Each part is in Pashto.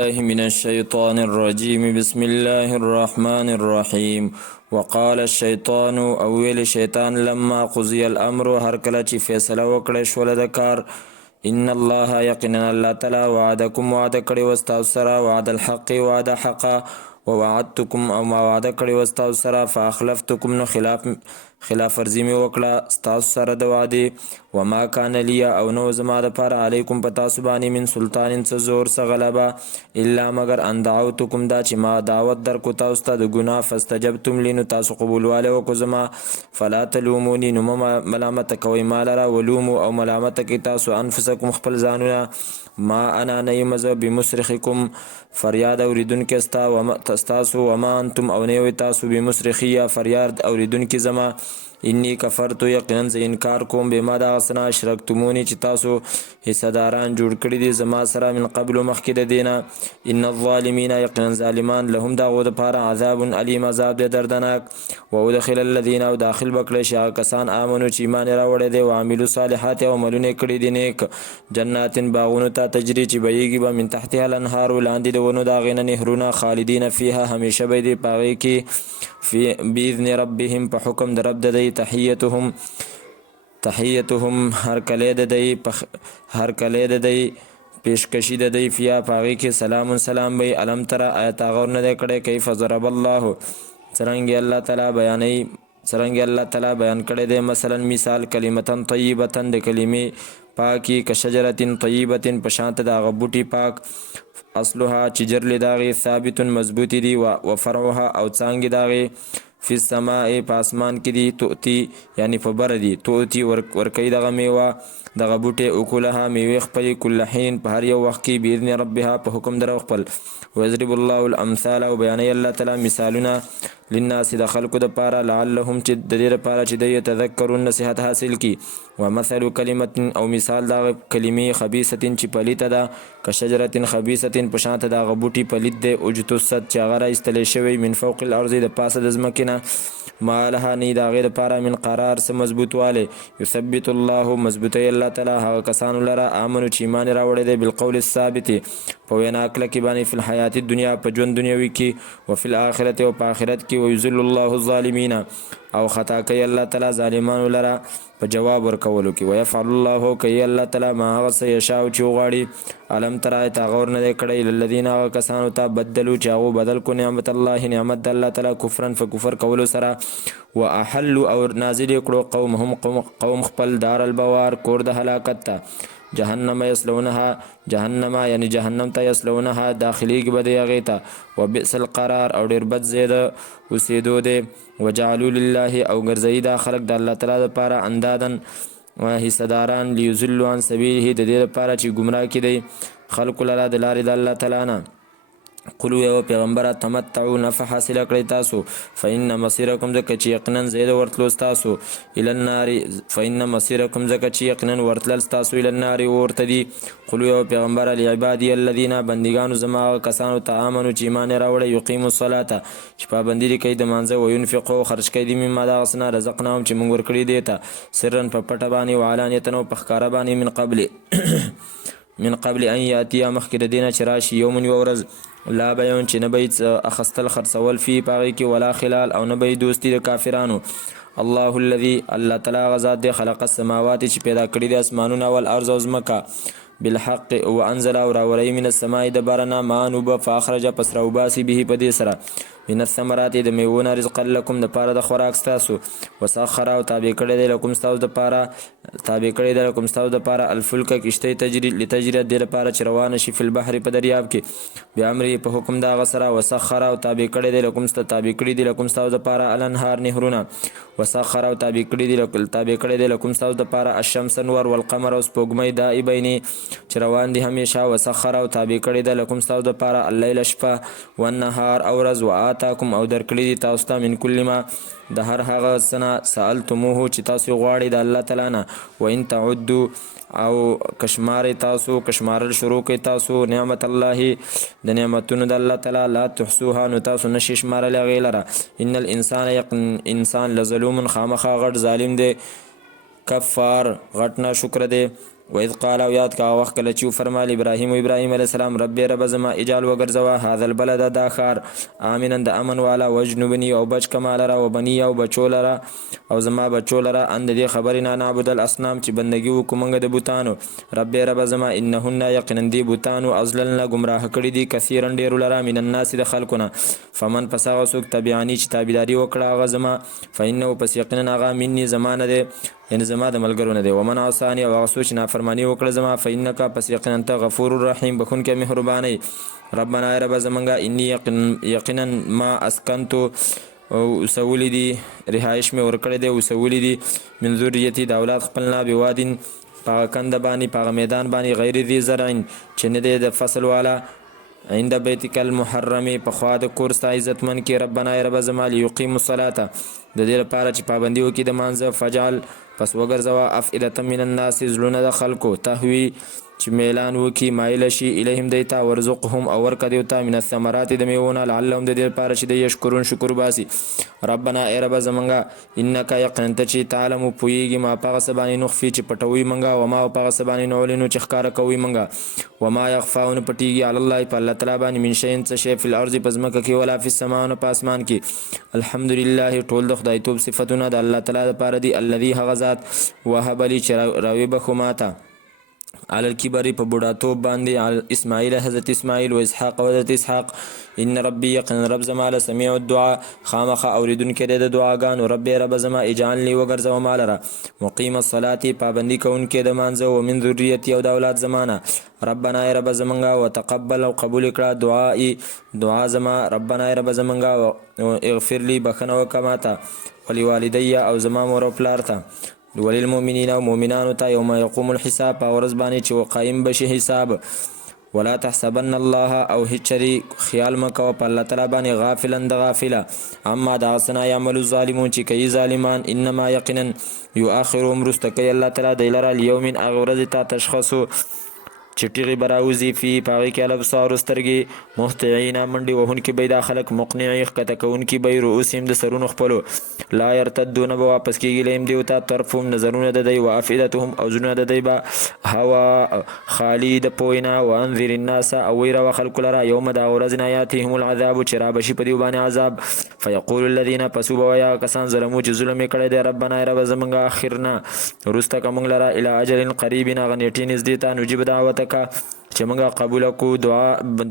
الله من الشيطان الرجيم بسم الله الرحمن الرحيم وقال الشيطان اول شیطان لما قضي الامر هر کله چې فیصله وکړه شول د کار ان الله یقینا الله تعالی وعدکم وعده کړی واستاسو سره وعد الحق وعده حقا ووعدتکم او ما وعده کړی واستاسو سره فاخلفتکم نو خلاف ورزي مې وکړه ستاسو سره د وعدې وما کان لي او نو زما دپاره علیکم په تاسو باندې من سلطان څه زور څه غلبه الا مگر ان دعوتکم دا چې ما دعوت درکو تاسو ته د ګناه فاستجبتم لي نو تاسو قبولوالی وکړو زما فلا تلوموني نو ملامته کوئ ما لره ولومو او ملامته کوئ تاسو انفسکم خپل ځانونه ما انا نه یم زه بمصرخکم فریاد اوریدونکي ستاسو وما انتم او نه یوئ تاسو بمصرخیه فریاد اوریدونکي زما انی کفرتو یقینا زه انکار کوم بما د هغه څه نه اشرکتموني چې تاسو حصهداران جوړ کړي دي زما سره من قبل مخکې د دې نه ان الظالمین یقینا ظالمان لهم د هغو دپاره عذاب علیم عذاب دی دردناک وادخل الذین او داخل به کړی شي هغه کسان آمنو چې ایمان یې راوړی دی وعملو صالحات او عملونه یې کړي دي نیک جناتن باغونو ته تجري چې بهیږي به من تحتها الانهار لاندې د ونو د هغې نه نهرونه خالدین فیها همیشه به دي په هغې کې فی باذن ربهم په حکم د رب د دی تحیتهم هر کلی د دی پیشکشي د دی فیا په هغې کې سلام سلام به علم تره آیت هغه ور نه دی کړی کیف ضرب الله څرنګې الله تعالی بیان کړی دی مثلا مثال کلمتا طیبتا د کلمې پاکی که شجرة طیبة په شانته د هغه بوټي پاک اصلها چې جرل داغې ثابت مضبوطی دی و فرعها او څانګې داغې فی السماء په اسمان کې دی تؤتی یعنی په بره دی تؤتی ورکوي دغه میوه دغه بوټی اکلها میوې خپلې کل حین په هر یو وخت کې باذن ربها په حکم در خپل ویضرب الله الامثال او بیانوي الله تعالی مثالونه للناس د خلکو دپاره لعلهم چې د دې دپاره چې دوی یتذکرون نصیحت حاصل کړي ومثل کلمة او مثال دغه کلمې خبیثة چې پلیته ده که شجرة خبیثة په شانته د هغه بوټي پلیت دی اجتثت چې هغه راایستلی شوی من فوق الارض د پاسه د ځمکې نه ما لها نه د هغې دپاره من قرار څه مضبوطوالی یثبت الله مضبوطوي الله تعالی هغه کسانو لره آمنو چې ایمان یې راوړی دی بالقول الثابت په وینا کلکې باندې فی الحیات الدنیا په ژوند دنیوي کې وفي الآخرة او په آخرت کې ویذل الله الظالمین او خطا کوي الله تعالی ظالمانو لره په جواب ورکولو کې ويفعل الله کوي الله تعالی ما هغه څه یشاء چې وغواړي الم تر آیت هغه ور نه دی کړی للذین هغه کسانو ته بدلو چې هغو بدل کو نعمت الله نعمت د الله تعالی کفرا په کفر کولو سره واحلوا او نازل کړو قوم خپل دار البوار کور د هلاکت ته جهنم یصلونها جهنم یعنی جهنم ته یصلونها داخلیږي به د هغې ته وبئس القرار او ډېر بد ځای د اوسېدو دی وجعلوا لله او ګرځوي دا خلک د الله تعالی دپاره اندادن حصهداران لیضلوا عن سبیله د دې دپاره چې ګمراه کړي خلکو لره د لارې د الله تعالی نه قلو یو پیغمبره تمتعو نفع حاصله کړئ تاسو فإن مصیرکم ځکه چې یقینا زه د ورتلو ستاسو الی النار فإن مصیرکم ځکه چې یقینا ورتلل ستاسو الی النار ورته دي قلو یو پیغمبره لعبادي الذین بندګانو زما کسانو ته آمنو چې ایمان یې راوړی یقیمو الصلاة چې پابندي دې کوي د مانځه وینفقو خرج کوي دي مما د هغه څه نه رزقناهم چې موږ ورکړي دې ته سرا په پټه باندې وعلانیة او په ښکاره باندې من قبل ان یاتیا مخکې د دې نه چې راشي یوم یوه ورځ لا بیون چې نه به اخستل خرڅول فی په هغې کې ولا خلال او نه به دوستي د کافرانو الله الذي الله تعالی هغه ذات دی خلق السماوات چې پیدا کړي د اسمانونه والارض او ځمکه بالحق وانزل او راوری من السماء د بارنا ما نوبه فاخرج پس راوباسي به په دې سره من الثمرات د میوونه رزقا لکم د پاره د خوراک ستاسو وسخر او تابع کړی دی لکم ستاسو د پاره الفلک کشتی تجری لتجری د لپاره چې روانه شي په البحر په دریاب کې بامر په حکم د هغه سره وسخر او تابع کړی دی لکم ستاسو د پاره الانهار نهرونه وسخر او تابع کړی دی لکم ستاسو د پاره الشمس نور والقمر او سپوږمۍ دائبین چې روان دي همیشه وسخر او تابع کړی دی لکم ستاسو د پاره الليل شپه والنهار او ورځ آتاکم او درکړي دي تاسو ته من کل ما د هر هغه څه نه سألتموه چې تاسو غواړئ د الله تعالی نه وان تعدوا او کشمارل شروع کوي تاسو نعمت الله د نعمتونو د الله تعالی لا تحصوها نو تاسو نشئ شمارلی هغې لره ان الانسان انسان لظلوم خامخا غټ ظالم دی کفار غټ ناشکره دی واذ قال او یاد کا وخت کله چې فرمایل ابراهیم علیه السلام رب رب زما اجال وګرځوا هذا البلد دا ښار امنا د امن والا وجنبني او بچ کمال را وبني او بچول را او زما بچول را اند دې خبرې نه نعبد الاصنام چې بندگی وکومنګ د بوتانو رب رب زما انهن یقینا دې بوتانو ازللنا گمراه کړي دي کثیرن ډیر لرا من الناس د خلقنا فمن پسغه سوک تبعانی چې تابعداري وکړه هغه زما فإنه پس یقینا هغه مني زمانه ده یعنی زما د ملګرو نه دی ومن عصانی او هغه سوچ نافرمانی وکړه زما فإنک پس یقینا ته غفور الرحیم بخونکې مهرباني ربنا ای رب زمنګا انی یقینا ما اسکنتو او سولی دی رهایش می ورکړی دی او سولی دی من ذریتی د اولاد خپلنا بوادین پاغه کند باندې پاغه میدان باندې غیر ذی زرعین چې نه دی د فصل والا عند بیتک المحرم په خوا د کور ستا عزتمن کې ربنا ای رب زما لیقیموا الصلاة د دې لپاره چې پابندي وکړي د مانځه فجعل پس وګرځوه افئدة من الناس زړونه د خلکو تهوي چې میلان وکي مایل شي الیهم دیتا ورزقهم او ورکه دیوتا من الثمرات د میوونه لعلهم د دې لپاره چې د یشکرون شکر باسي ربنا ای رب زمنګا انک یقینا ته چې تعلم پویږي ما پغه سبانی نخفي چې پټوي منګه وما پغه سبانی نولینو چې ښکار کوي منګه وما يخفاون پټیږي علی الله په الله تعالی باندې من شین څه شی فی الارض پزمکه کې ولا فی السماء په اسمان کې الحمدلله ټول د خدای توب صفاتونه د الله تعالی لپاره دی الذي غزاد وهب لي چې راوي بخو ماته على الكبر په بوډاتوب باندې على اسماعیل حضرت اسماعیل و اسحاق و حضرت اسحاق ان ربي يقين رب زما له سميع الدعاء خامخ اوریدونکې د دعاګانو رب رب زما اجعل لي وګرځو مالره مقيم الصلاه پابندي کوونکې د مانځه او من ذریتی او د اولاد زمانه ربنا ای رب زمنګا وتقبل او قبول کړه دعائي دعا زما ربنا ای رب زمنګا اغفر لي بخنه وکماته ولوالدي او زما مور او پلار ته وللمؤمنین او مؤمنانو ته یوم یقوم الحساب په ورځ باندې چې قائم بشي حساب ولا تحسبن الله او هچري خیال مکو په الله تعالی باندې غافلا د غافله اما دا سنا يعمل الظالمون چې کوي ظالمان انما یقینا يؤخرهم رستقي الله تعالی د لرا اليوم اغرز ته تشخصو چټیغي براوزی فی پاغي کې الابصار سترګي محتعین منډي وهونکي بيد خلق مقنعي کته کوونکي بي رؤوسهم د سرونو خپلو لا يرتدون واپس کېږي لیم دیوتا طرفهم نظرونه د دی وافئدتهم او زونه د دی با هوا خالد پوینا وانذر الناس او وير وخلق لرا يوم دا ورزنا ياتهم العذاب چرا بشي په دی باندې عذاب فيقول الذين پسوب ويا کسان ظلمو چې ظلم کړي دي ربنا رب زمنګ اخرنا رستا کوم لرا الى اجل قريب غنيټين نزدیتا نجيب دعوتک چې منګه قبول کو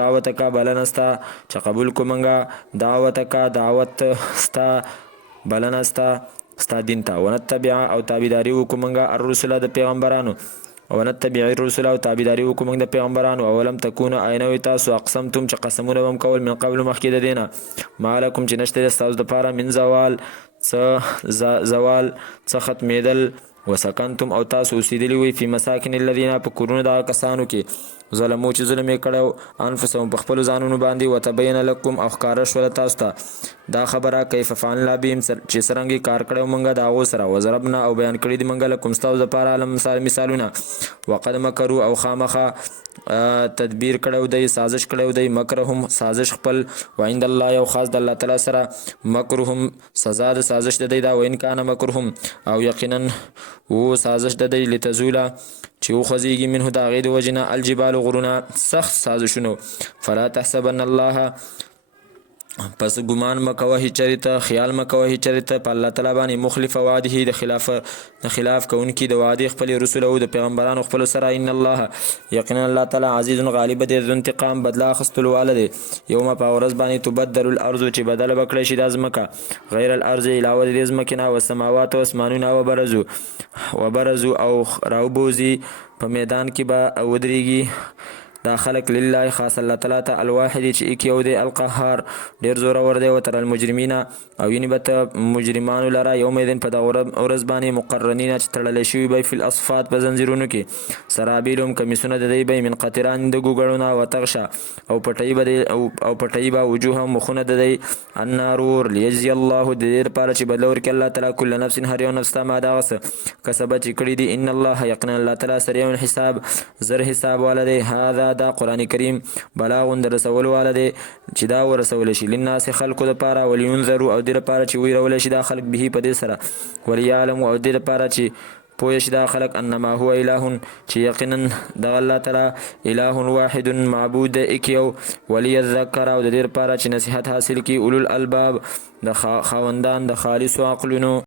دعوت کا بلنستا چې قبول کو منګه دعوت کا دعوت ستا بلنستا ستا دین ته ونتبع او تابعداري وکړو منګه الرسل د پیغمبرانو ونتبع الرسل او تابعداري وکړو منګه د پیغمبرانو اولم تكون عینوي تاسو اقسمتم چې قسمونه هم کول من قبل مخکې د دینه مالکم چې نشته تاسو د پاره من زوال څه ختمېدل وسکنتم او تاسو اوسېدلی وي فی مساکن الذین په کورونو د کسانو کې ظلمو چې ظلم یې کړی انفسهم په خپلو ځانونو باندې وتبین لکم او ښکاره شوله تاسو ته دا خبره کیف فعلنا بهم چې څرنګه کار کړی موږ د هغو سره وضربنا او بیان کړي دي موږ لکم ستاسو دپاره مثالونه وقد مکروا او خامخه تدبیر کړی دی سازش کړی دی مکرهم سازش خپل وعند الله یو خاص د الله تعالی سره مکرهم سزا د سازش د دی دا وین کان مکرهم او یقینا و سازش د دی لتزولا چې وخزیږي منه د هغې د وجې نه الجبال غرونه سخت سازشونه فلا تحسبن الله پس ګمان مکوه هیڅ چریته خیال مکوه هیڅ چریته په الله تعالی باندې مخلف وعده د خلاف کوونکي د وعده خپل رسول او د پیغمبرانو خپل سره ان الله یقینا الله تعالی عزیز غالب دی ذو انتقام بدلا اخستل والده یوم په ورځ باندې تبدل الارض چې بدل بکړی شي د ازمکه غیر الارض علاوه د ازمکه نه او السماوات او اسمانونه وبرزو او راوبوزي په میدان کې به ودرېږي دا خلق لله خاص الله تعالی ته الواحد چې یک یو دی القهار ډیر زوره ور دی وتر المجرمین او ینبت مجرمانو لرا یوم دین په دغه ورځ باندې مقرنین چې تړل شوی به فی الاصفات په زنجیرونو کې سرابیلهم کمیسونه د دی به من قطران د ګوګړونه وتغشا او پټی به وجوه مخونه د دی النار ليجزي الله د دې لپاره چې بدلور کې الله تعالی کل نفس هر یو نفس ته ما دا وس کسبت کړي دي ان الله یقینا الله تعالی سریع الحساب زر حساب والده هذا دا قرآن کریم بلاغ در رسول والده چې دا ورسول شي للناس خلقو د پاره ولینذرو او د لپاره چې ویرول شي دا خلق به په دې سره وليعلم او د لپاره چې پوه شي دا خلق انما هو اله چې یقینا د الله تعالی اله واحد معبود اکیو وليذكر او د دې لپاره چې نصیحت حاصل کی اولو الالباب د خاوندان د خالص عقلونو